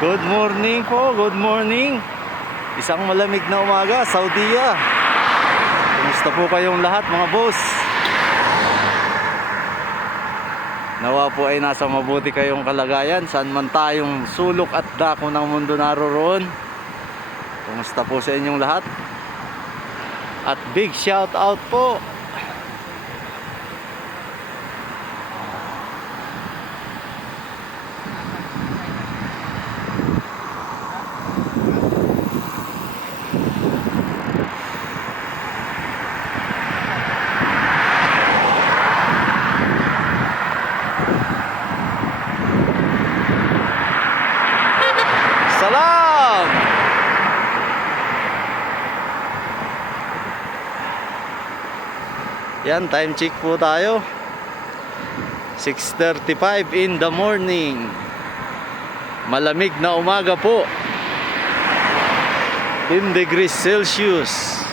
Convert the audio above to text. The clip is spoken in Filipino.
Good morning po, good morning. Isang malamig na umaga, Saudiya. Kumusta po kayong lahat mga boss? Nawa po ay nasa mabuti kayong kalagayan saan man tayong sulok at dako ng mundo naroroon. Kumusta po sa inyong lahat? At big shout out po salam. Yan, time check po tayo. 6:35 in the morning. Malamig na umaga po. 10 degrees Celsius.